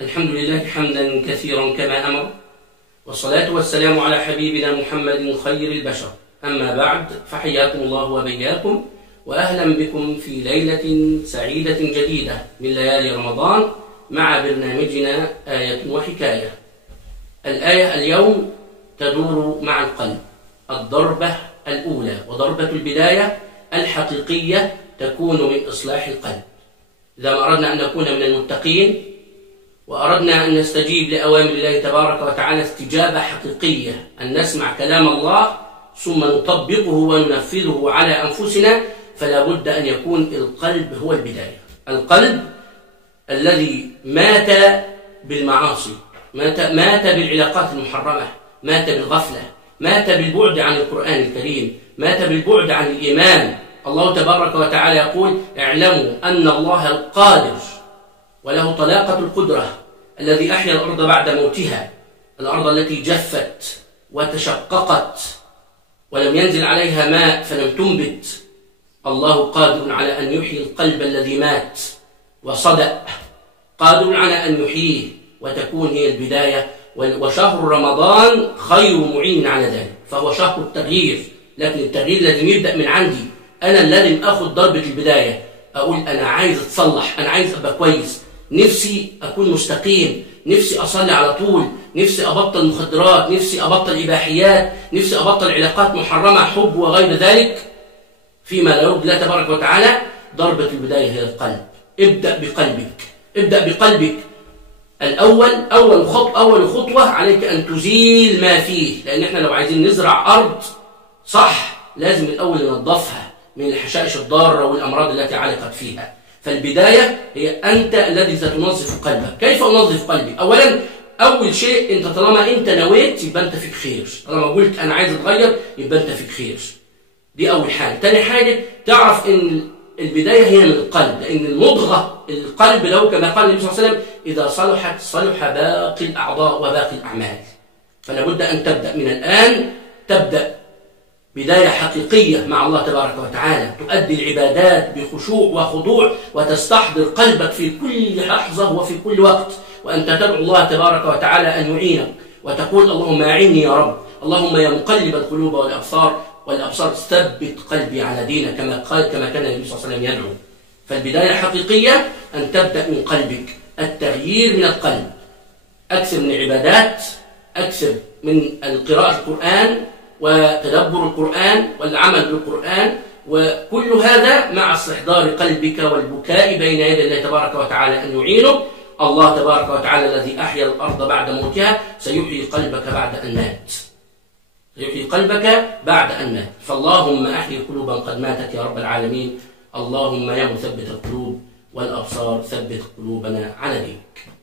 الحمد لله حمدا كثيرا كما أمر، والصلاة والسلام على حبيبنا محمد خير البشر. أما بعد، فحياكم الله وبياكم، وأهلا بكم في ليلة سعيدة جديدة من ليالي رمضان مع برنامجنا آية وحكاية. الآية اليوم تدور مع القلب. الضربة الأولى وضربة البداية الحقيقية تكون من إصلاح القلب. إذا ما أردنا أن نكون من المتقين وأردنا أن نستجيب لأوامر الله تبارك وتعالى استجابة حقيقية، أن نسمع كلام الله ثم نطبقه وننفذه على أنفسنا، فلا بد أن يكون القلب هو البداية. القلب الذي مات بالمعاصي، مات بالعلاقات المحرمة، مات بالغفلة، مات بالبعد عن القرآن الكريم، مات بالبعد عن الإيمان. الله تبارك وتعالى يقول: اعلموا أن الله القادر وله طلاقة القدرة الذي أحيا الأرض بعد موتها، الأرض التي جفت وتشققت ولم ينزل عليها ماء فلم تنبت. الله قادر على أن يحيي القلب الذي مات وصدأ، قادر على أن يحييه وتكون هي البداية. وشهر رمضان خير معين على ذلك، فهو شهر التغيير، لكن التغيير لازم يبدأ من عندي. أنا لازم أخذ ضربة البداية، أقول أنا عايز أتصلح، أنا عايز أبقى كويس، نفسي أكون مستقيم، نفسي أصلي على طول، نفسي أبطل مخدرات، نفسي أبطل إباحيات، نفسي أبطل علاقات محرمة، حب وغير ذلك فيما لا يرضي الله تبارك وتعالى. ضربة البداية هي القلب. ابدأ بقلبك، ابدأ بقلبك الأول. أول خطوة عليك أن تزيل ما فيه، لأن إحنا لو عايزين نزرع أرض صح لازم الأول ننظفها من الحشائش الضارة والأمراض التي علقت فيها. فالبداية هي أنت الذي ستنظف قلبك. كيف أنظف قلبي؟ أولا، أول شيء، أنت طالما أنت نويت يبقى أنت فيك خير. طالما قلت أنا عايز أتغير يبقى أنت فيك خير. دي أول حاجة. تاني حاجة، تعرف أن البداية هي من القلب، لأن المضغة القلب له كما قال النبي صلى الله عليه وسلم: إذا صلحت صلح باقي الأعضاء وباقي الأعمال. فلا بد أن تبدأ من الآن، تبدأ بداية حقيقية مع الله تبارك وتعالى، تؤدي العبادات بخشوع وخضوع وتستحضر قلبك في كل لحظة وفي كل وقت، وأنت تدعو الله تبارك وتعالى أن يعينك وتقول: اللهم أعني يا رب، اللهم يا مقلب القلوب والأبصار ثبت قلبي على دينك، كما كان النبي صلى الله عليه وسلم يدعو. فالبداية الحقيقية أن تبدأ من قلبك، التغيير من القلب. أكثر من العبادات، أكثر من قراءة القرآن وتدبر القرآن والعمل بالقرآن، وكل هذا مع استحضار قلبك والبكاء بين يدي الله تبارك وتعالى أن يعينك. الله تبارك وتعالى الذي أحيا الأرض بعد موتها سيحيي قلبك بعد أن مات، سيحيي قلبك بعد أن مات. فاللهم أحيي قلوبا قد ماتت يا رب العالمين. اللهم يا مثبت القلوب والأبصار ثبت قلوبنا على دينك.